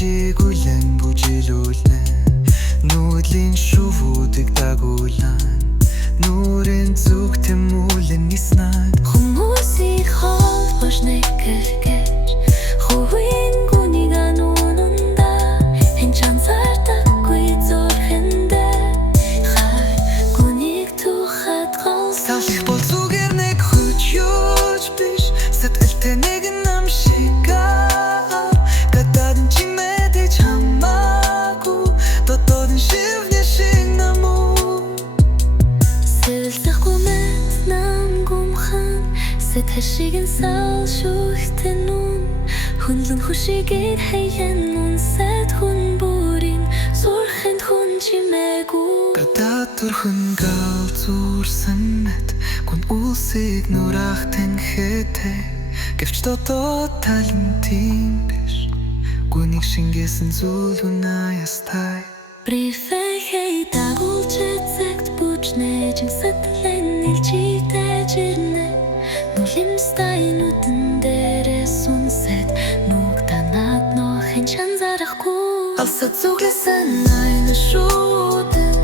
чиг үлэн бүжилүүлэн нүүлийн шувуудаг дагуулан нүрэн зүг тэмүүлэн ниснад хүмүүсийн холбоош нэгэргэж хувийн гүнийг ануунанда хэн чанцардаггүй зурхэндэ хай гүнийг тухайд голсон салхи бол зүгээр нэг хүч юуч биш сэтгэлтэй нэг нам шигав гадаад нь чимэдэж хамаагүй дотоод нь шивний шиг намуу Сэлзэхгүй мэт нам гумхан сэтгэл шигэн сал шүүхтэн нүн хүнлэн хүшигээр хаян үнсэд хүн бүрийн зурхэнд хүн чимээгүй гадаад төрхөн гал зүрсэн мэт гүн үлсийг нүрах тэнхэтэй гэвч дотоод талын тийм биш гүнийг шингээсэн зүйл үнаястай Брифэхэй дагуулж эцэгт бүжнэ жинсэтлэн нэлчитэй жирнэ Нүлэмстай нүдэн дээрээс үнсэд нүг танаад нохын чанзарахгүй Алсад зүглэсэн айна шүүдэн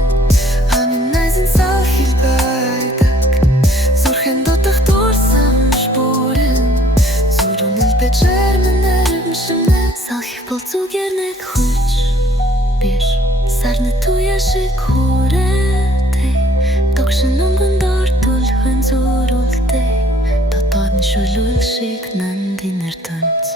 Амин найзын сал хэлбайдаг Зүрхэн дотох дурсан шбүрэн Зүрүнэл бэжэрмэн эрэмшимнэ Салхи бол зүгээр нэг хүч биш Сарны туя шиг хүрээтэй Догшин өнгөн дортул хүн зүрүүлтэй Дотоод нь шүлүүл шиг нандин эрдэнц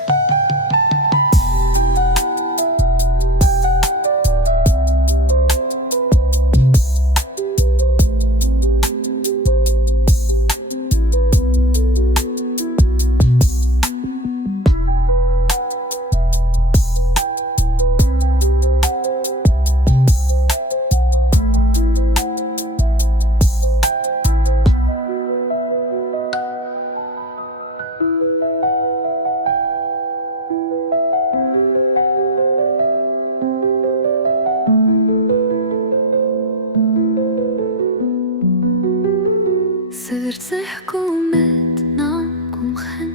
Сэрзэхгүй мэт нам гумхан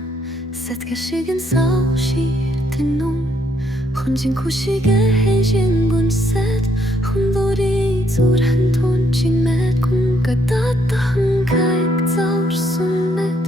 Сэтгэл шигэн сав шийтэн нүн Хүнжин хүшигээ хэжин гүнсэд Хүн бүрийн зүрхэн түн чимэд Гүн гадаад тахан кайг заврсан мэт